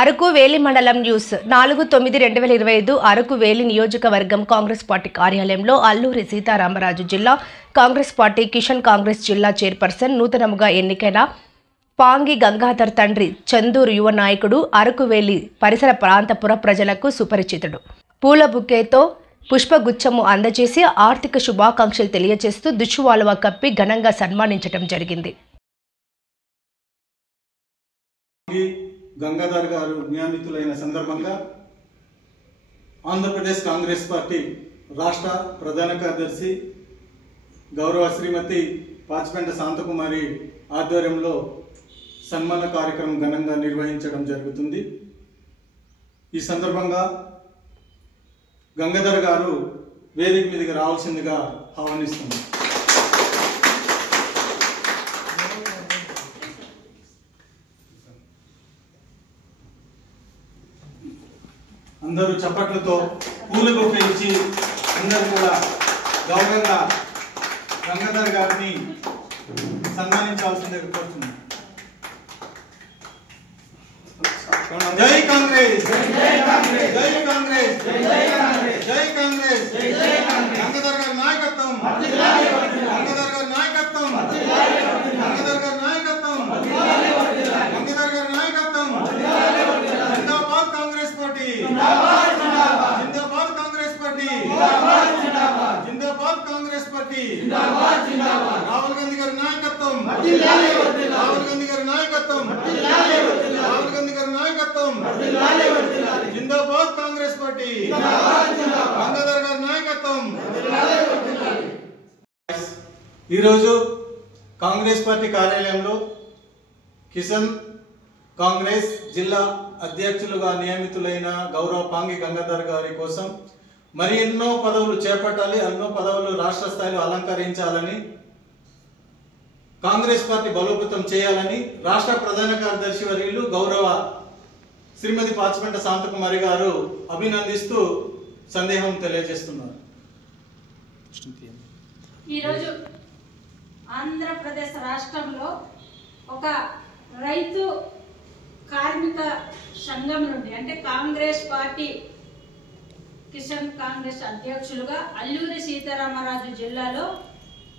అరకు వేలి మండలం న్యూస్ 4/9/2025 అరకు వేలి నియోజకవర్గం కాంగ్రెస్ పార్టీ కార్యాలయంలో అల్లూరి సీతారామరాజు జిల్లా కాంగ్రెస్ పార్టీ కిషన్ కాంగ్రెస్ జిల్లా చైర్పర్సన్ నూతనముగా ఎన్నికైన పాంగి గంగాధర్ తండ్రి చందూరు యువ నాయకుడు అరకు వేలి పరిసర ప్రాంత పుర ప్రజలకు సుపరిచితుడు పూల బుకేతో పుష్పగుచ్చము అందజేసి ఆర్థిక శుభాకాంక్షలు తెలియజేస్తూ దుచ్చువాలువ కప్పి ఘనంగా సన్మానించడం జరిగింది. గంగాధర్ గారు నియమితులైన సందర్భంగా ఆంధ్రప్రదేశ్ కాంగ్రెస్ పార్టీ రాష్ట్ర ప్రధాన కార్యదర్శి గౌరవ శ్రీమతి పాచిపెంట శాంతకుమారి ఆధ్వర్యంలో సన్మాన కార్యక్రమం ఘనంగా నిర్వహించడం జరుగుతుంది. ఈ సందర్భంగా గంగాధర్ గారు వేదిక మీదకి రావాల్సిందిగా ఆహ్వానిస్తున్నారు. అందరూ చప్పట్లతో పూలకు పెంచి అందరూ కూడా గౌరవంగా గంగాధర్ గారిని సన్మానించాల్సిందిగా కోరుతున్నాను. జై కాంగ్రెస్, జై కాంగ్రెస్, జై కాంగ్రెస్, జై కాంగ్రెస్, జై కాంగ్రెస్, జై కాంగ్రెస్. గంగాధర్ గారి నాయకత్వం, గంగాధర్ గారి నాయకత్వం, గంగాధర్ గారి నాయకత్వం, గంగాధర్ గారి నాయకత్వం. జిందాబాద్ కాంగ్రెస్ పార్టీ, జిందాబాద్ కాంగ్రెస్ పార్టీ, జిందాబాద్ కాంగ్రెస్ పార్టీ. రాహుల్ గాంధీ గారి నాయకత్వం, రాహుల్ గాంధీ గారి నాయకత్వం, రాహుల్ గాంధీ గారి నాయకత్వం. జిందాబాద్ కాంగ్రెస్ పార్టీ, గంగాధర్ గారి నాయకత్వం. ఈరోజు కాంగ్రెస్ పార్టీ కార్యాలయంలో కిషన్ కాంగ్రెస్ జిల్లా అధ్యక్షులుగా నియమితులైన గౌరవ పాంగి గంగాధర్ గారి కోసం మరి ఎన్నో పదవులు చేపట్టాలి, ఎన్నో పదవులు రాష్ట్ర స్థాయిలో అలంకరించాలని, కాంగ్రెస్ పార్టీ బలోపేతం చేయాలని రాష్ట్ర ప్రధాన కార్యదర్శి వర్యులు గౌరవ శ్రీమతి పాచిపెంట శాంతకుమారి గారు అభినందిస్తూ సందేహం తెలియజేస్తున్నారు. ఈరోజు ఆంధ్రప్రదేశ్ రాష్ట్రంలో ఒక రైతు కార్మిక సంఘం నుండి అంటే కాంగ్రెస్ పార్టీ కిషన్ కాంగ్రెస్ అధ్యక్షులుగా అల్లూరి సీతారామరాజు జిల్లాలో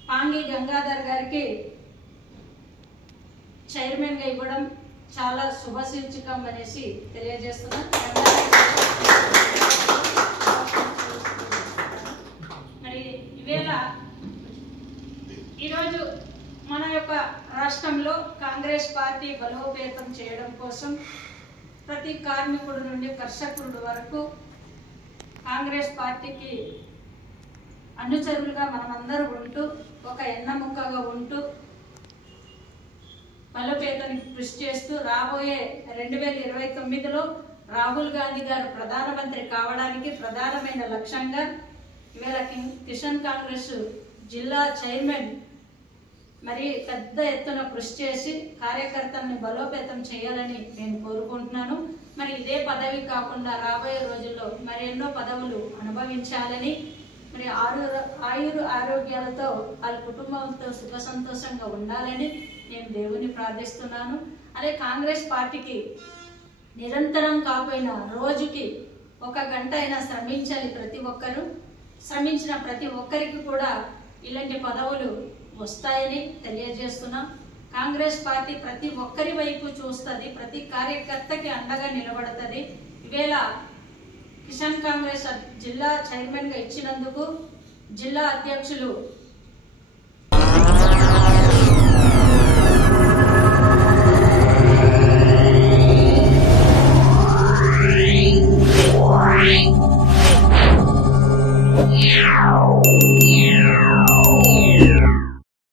పాంగి గంగాధర్ గారికి చైర్మన్గా ఇవ్వడం చాలా శుభసూచకం అనేసి తెలియజేస్తున్నాను. మరి ఈరోజు మన యొక్క రాష్ట్రంలో కాంగ్రెస్ పార్టీ బలోపేతం చేయడం కోసం ప్రతి కార్మికుడి నుండి కర్షకుడి వరకు కాంగ్రెస్ పార్టీకి అనుచరులుగా మనమందరూ ఉంటూ ఒక ఎన్నముక్కగా ఉంటూ బలోపేతానికి కృషి చేస్తూ రాబోయే 2029లో రాహుల్ గాంధీ గారు ప్రధానమంత్రి కావడానికి ప్రధానమైన లక్ష్యంగా ఇవాళ కిషన్ కాంగ్రెస్ జిల్లా చైర్మన్ మరి పెద్ద ఎత్తున కృషి చేసి కార్యకర్తల్ని బలోపేతం చేయాలని నేను కోరుకుంటున్నాను. మరి ఇదే పదవి కాకుండా రాబోయే రోజుల్లో మరెన్నో పదవులు అనుభవించాలని, మరి ఆయురు ఆరోగ్యాలతో వాళ్ళ కుటుంబంతో సుఖ సంతోషంగా ఉండాలని నేను దేవుని ప్రార్థిస్తున్నాను. అదే కాంగ్రెస్ పార్టీకి నిరంతరం కాకపోయినా రోజుకి 1 గంట అయినా శ్రమించాలి. ప్రతి ఒక్కరూ శ్రమించిన ప్రతి ఒక్కరికి కూడా ఇలాంటి పదవులు వస్తాయని తెలియజేస్తున్నాం. కాంగ్రెస్ పార్టీ ప్రతి ఒక్కరి వైపు చూస్తుంది, ప్రతి కార్యకర్తకి అండగా నిలబడుతుంది. ఈవేళ కిషన్ కాంగ్రెస్ జిల్లా చైర్మన్గా ఇచ్చినందుకు జిల్లా అధ్యక్షులు